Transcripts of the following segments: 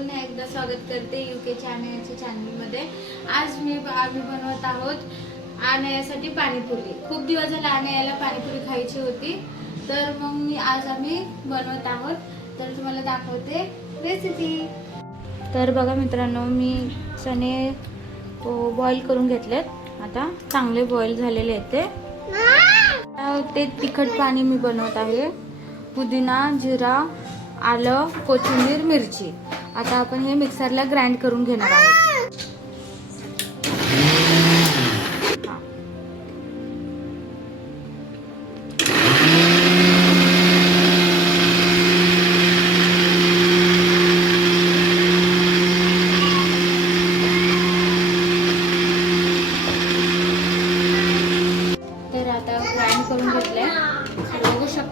पुन्हा एकदा स्वागत करते यू के चॅनलच्या चॅनलमध्ये आज मी आम्ही बनवत आहोत आणायासाठी पाणीपुरी. खूप दिवस झाला आणायाला पाणीपुरी खायची होती. तर मग मी आज आम्ही बनवत आहोत. तर तुम्हाला दाखवते रेसिपी तर बघा मित्रांनो मी चणे बॉईल करून घेतलेत. आता चांगले बॉईल झालेले आहेत ते. ते तिखट पाणी मी बनवत आहे. पुदिना जिरा आलं कोथिंबीर मिरची. आता आपण हे मिक्सरला ग्राइंड करून घेणार आहोत.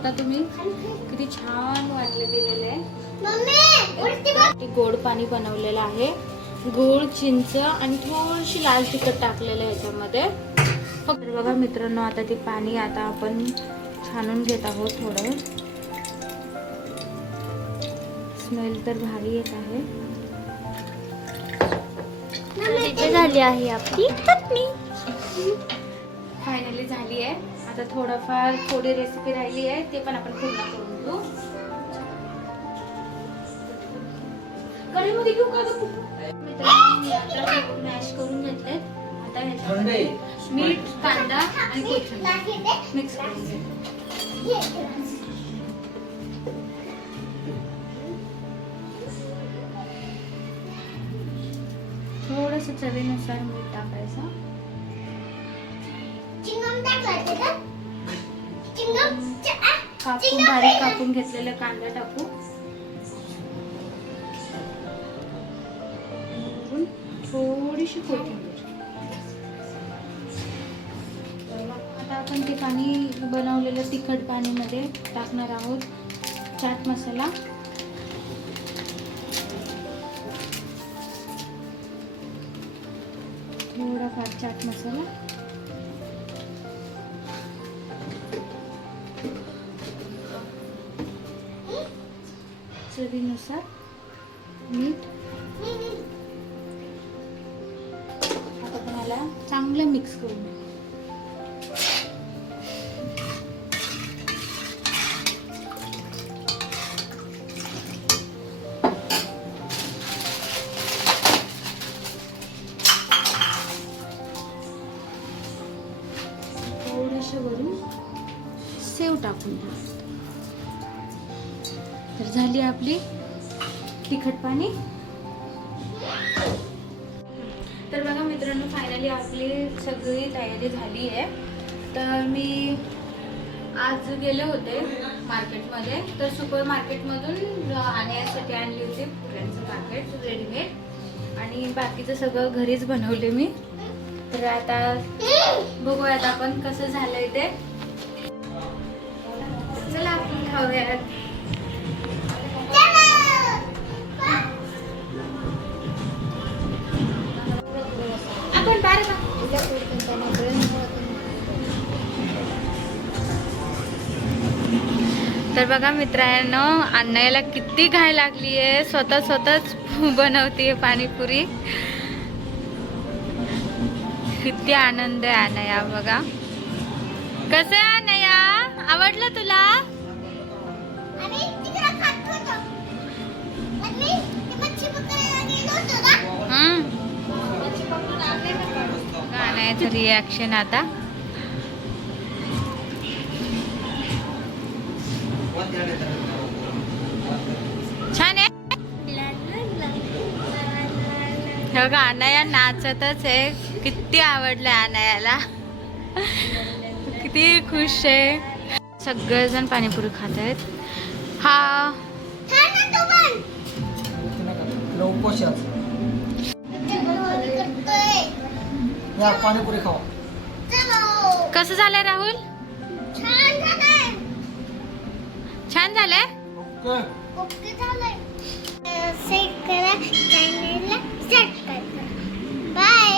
शकता तुम्ही किती छान वाटले गेलेलं आहे. गोड पाणी बनवलेलं आहे. गूळ चिंच आणि थोडीशी लाल तिखट टाकलेलं आहे याच्यामध्ये. फक्त बघा मित्रांनो आता ते पाणी आता आपण छानून घेत आहोत थोडं. स्मेल तर भारी येत आहे. झाली आहे आपली चटणी. फायनली झाली आहे. आता थोडंफार थोडी रेसिपी राहिली आहे ते पण आपण पूर्ण करून घेऊ. कढईमध्ये घेऊ का मी आता मॅश करून घेतले आता ह्याच्यामध्ये मीठ कांदा आणि कोथिंबीर. मिक्स करून घेऊ. थोडंसं चवीनुसार मीठ टाकायचं. चिंगम चिंगम कापून बारीक कापून घेतलेला कांदा टाकू. थोडीशी कोथिंबीर. आता आपण ते पाणी बनवलेलं तिखट पाणीमध्ये टाकणार आहोत. चाट मसाला. थोडाफार चाट मसाला. चवीनुसार मीठ आता आपण याला चांगलं मिक्स करून घेऊ. थोडंसं वरून सेव टाकून द्या तर झाली आपली तिखट पाणी. तर बघा मित्रांनो फायनली आपली सगळी तयारी झाली आहे. तर मी आज गेले होते मार्केटमध्ये. तर सुपर मार्केटमधून आणण्यासाठी आणली होती पुऱ्यांचं पाकेट रेडीमेड आणि बाकीचं सगळं घरीच बनवले मी. तर आता बघूयात आपण कसं झालंय ते. चला आपण खाऊयात. तर बघा मित्रांनो अण्णाला किती घाय लागली आहे. स्वतः स्वतःच बनवते पाणीपुरी. किती आनंद आहे अनया बघा. कसं आहे अनया आवडलं तुला? आणि तिकडे खात छान आहे. हे बघा अनाया नाचतच आहे. किती आवडलं अनायाला. किती खुश आहे. सगळेजण पाणीपुरी खात आहेत. हा. पाणीपुरी खावा कसं झालंय राहुल? छान झालंय? ओके ओके झालंय सेट करा चॅनलला सबस्क्राईब करा. बाय